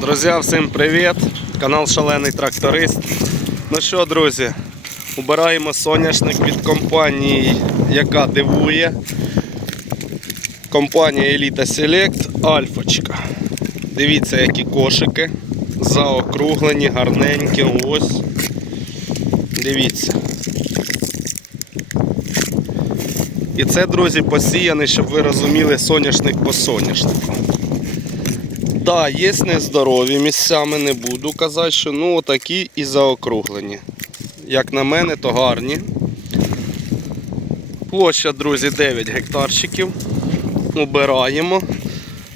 Друзі, всім привіт! Канал Шалений Тракторист. Ну що, друзі, убираємо соняшник від компанії, яка дивує. Компанія Elita Select Альфочка. Дивіться, які кошики. Заокруглені, гарненькі. Ось. Дивіться. І це, друзі, посіяний, щоб ви розуміли, соняшник по соняшнику. Да, є нездорові місцями, не буду казати, що ну отакі і заокруглені. Як на мене, то гарні. Площа, друзі, 9 гектарчиків. Убираємо.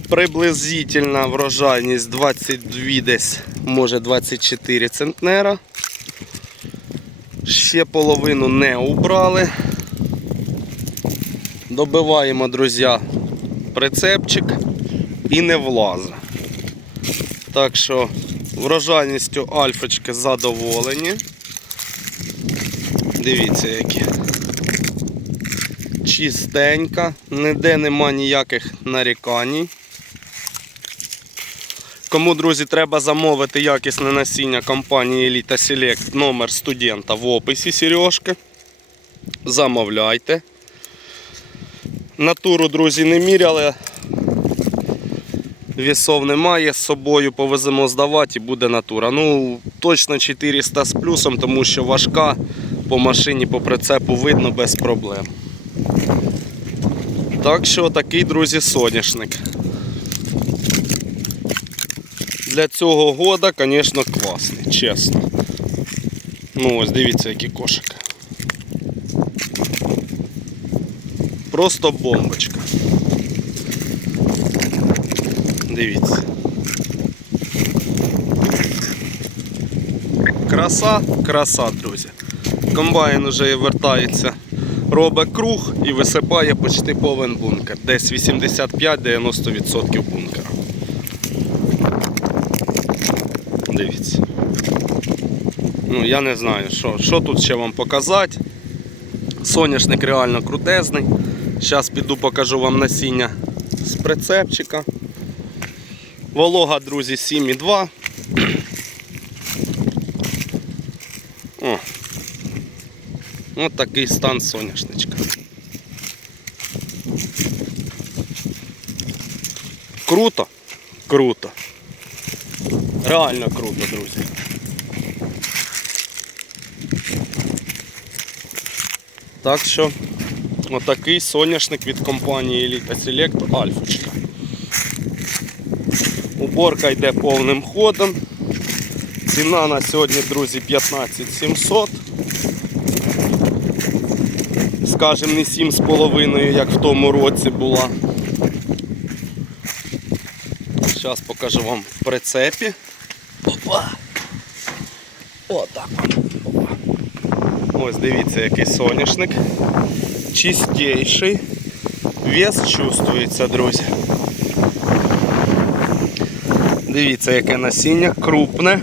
Приблизительна врожайність 22 десь, може 24 центнера. Ще половину не убрали. Добиваємо, друзі, прицепчик і не влазить. Так що врожайністю альфочки задоволені. Дивіться які. Чистенька, ніде нема ніяких нарікань. Кому, друзі, треба замовити якісне насіння компанії Elita Select номер студента в описі Сережки. Замовляйте. Натуру, друзі, не міряли. Вісов немає, з собою повеземо здавати і буде натура. Ну, точно 400 з плюсом, тому що важка по машині, по прицепу видно без проблем. Так що такий, друзі, соняшник. Для цього года, звісно, класний, чесно. Ну ось дивіться, які кошики. Просто бомбочка. Дивіться. Краса, краса, друзі. Комбайн уже вертається, робить круг і висипає почти повен бункер. Десь 85-90% бункера. Дивіться. Ну, я не знаю, що, що тут ще вам показати. Соняшник реально крутезний. Зараз піду покажу вам насіння з прицепчика. Волога, друзі, 7,2. О. Ось такий стан соняшничка. Круто? Круто. Реально круто, друзі. Так що, отакий соняшник від компанії Elita Select Альфочка. Уборка йде повним ходом. Ціна на сьогодні, друзі, 15 700. Скажем, не 7,5, як в тому році була. Зараз покажу вам в прицепі. Опа! Отак. Ось дивіться, який соняшник. Чистейший. Вес чувствується, друзі. Дивіться, яке насіння, крупне.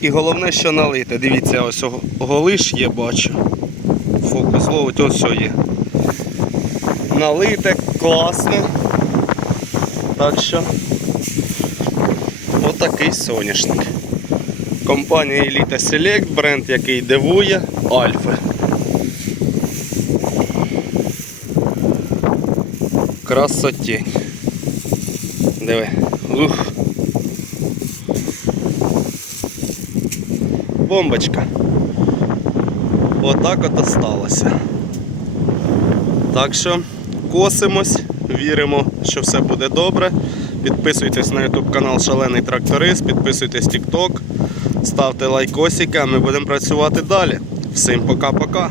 І головне, що налите. Дивіться, ось голиш є, бачу. Фокус ловить, ось все є. Налите, класне. Так що отакий соняшник. Компанія Elita Select, бренд, який дивує, Альфа. Красотень. Диви. Ух. Бомбочка. Отак от осталося. Так що косимось, віримо, що все буде добре. Підписуйтесь на YouTube канал Шалений Тракторист, підписуйтесь TikTok, ставте лайкосики, а ми будемо працювати далі. Всім пока-пока.